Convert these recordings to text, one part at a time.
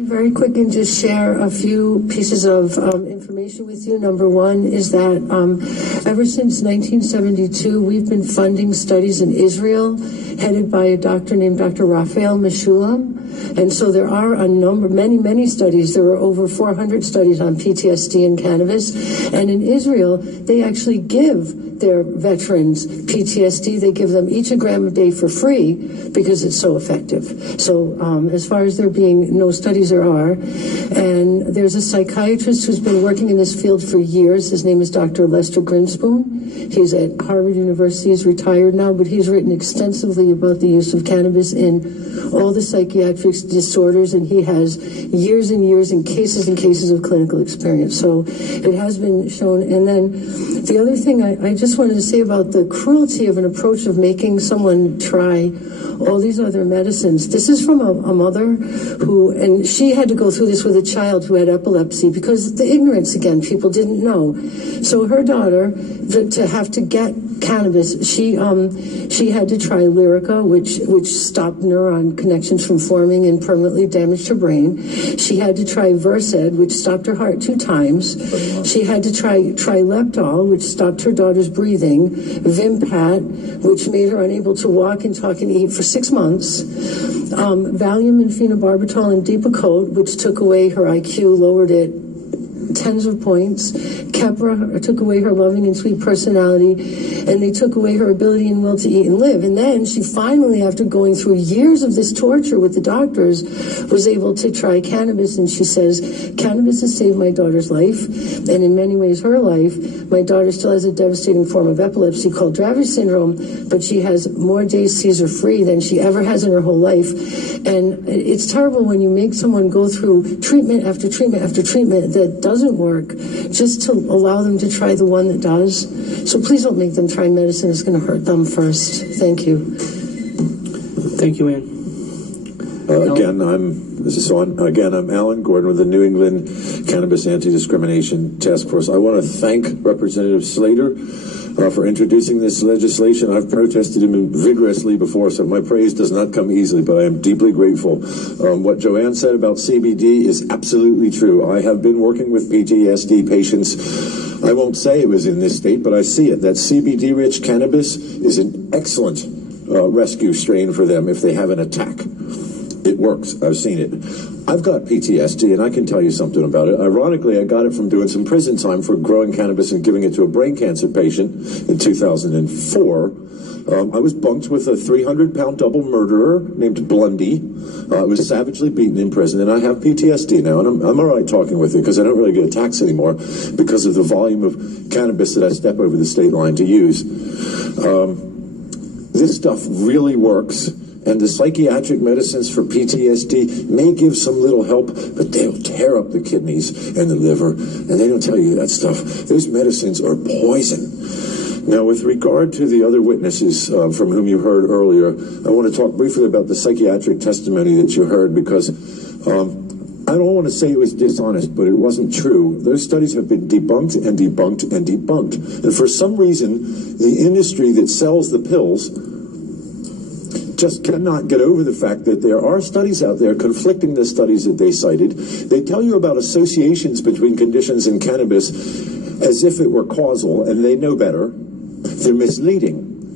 Very quick and just share a few pieces of information with you. Number one is that ever since 1972, we've been funding studies in Israel headed by a doctor named Dr. Raphael Meshulam. And so there are many studies. There were over 400 studies on PTSD and cannabis. And in Israel, they actually give their veterans PTSD. They give them each a gram a day for free because it's so effective. So as far as there being no studies, there are. And there's a psychiatrist who's been working in this field for years. His name is Dr. Lester Grinspoon. He's at Harvard University. He's retired now, but he's written extensively about the use of cannabis in all the psychiatric disorders, and he has years and years and cases of clinical experience. So it has been shown. And then the other thing I just wanted to say about the cruelty of an approach of making someone try all these other medicines. This is from a mother who, and she had to go through this with a child who had epilepsy because the ignorance, again, people didn't know. So her daughter, to have to get cannabis, she had to try Lyrica, which stopped neuron connections from forming and permanently damaged her brain. She had to try Versed, which stopped her heart 2 times. She had to try Trileptal, which stopped her daughter's breathing. Vimpat, which made her unable to walk and talk and eat for 6 months. Valium and phenobarbital and Depakote, which took away her IQ, lowered it tens of points. Keppra took away her loving and sweet personality, and they took away her ability and will to eat and live. And then she finally, after going through years of this torture with the doctors, was able to try cannabis. And she says, cannabis has saved my daughter's life, and in many ways her life. My daughter still has a devastating form of epilepsy called Dravet syndrome, but she has more days seizure-free than she ever has in her whole life. And it's terrible when you make someone go through treatment after treatment after treatment that doesn't work, just to allow them to try the one that does. So please don't make them try medicine. It's going to hurt them first. Thank you. Thank you, Anne. Again, I'm Alan Gordon with the New England Cannabis Anti-Discrimination Task Force. I want to thank Representative Slater for introducing this legislation. I've protested him vigorously before, so my praise does not come easily, but I am deeply grateful. What Joanne said about CBD is absolutely true. I have been working with PTSD patients. I won't say it was in this state, but I see it. That CBD-rich cannabis is an excellent rescue strain for them if they have an attack. It works. I've seen it. I've got PTSD, and I can tell you something about it. Ironically, I got it from doing some prison time for growing cannabis and giving it to a brain cancer patient in 2004. I was bunked with a 300-pound double murderer named Blundy. I was savagely beaten in prison, and I have PTSD now, and I'm all right talking with you because I don't really get attacks anymore because of the volume of cannabis that I step over the state line to use. This stuff really works. And the psychiatric medicines for PTSD may give some little help, but they'll tear up the kidneys and the liver, and they don't tell you that stuff. Those medicines are poison. Now, with regard to the other witnesses from whom you heard earlier, I want to talk briefly about the psychiatric testimony that you heard because I don't want to say it was dishonest, but it wasn't true. Those studies have been debunked and debunked and debunked. And for some reason, the industry that sells the pills just cannot get over the fact that there are studies out there conflicting the studies that they cited. They tell you about associations between conditions in cannabis as if it were causal, and they know better. They're misleading.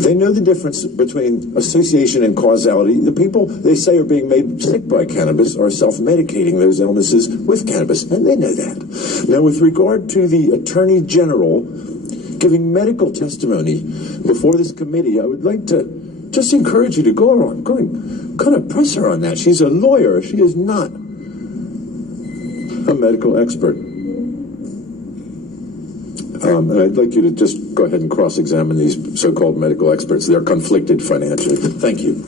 They know the difference between association and causality. The people they say are being made sick by cannabis are self-medicating those illnesses with cannabis, and they know that. Now, with regard to the Attorney General giving medical testimony before this committee, I would like to just encourage you to go and kind of press her on that. She's a lawyer. She is not a medical expert. And I'd like you to just go ahead and cross-examine these so-called medical experts. They're conflicted financially. Thank you.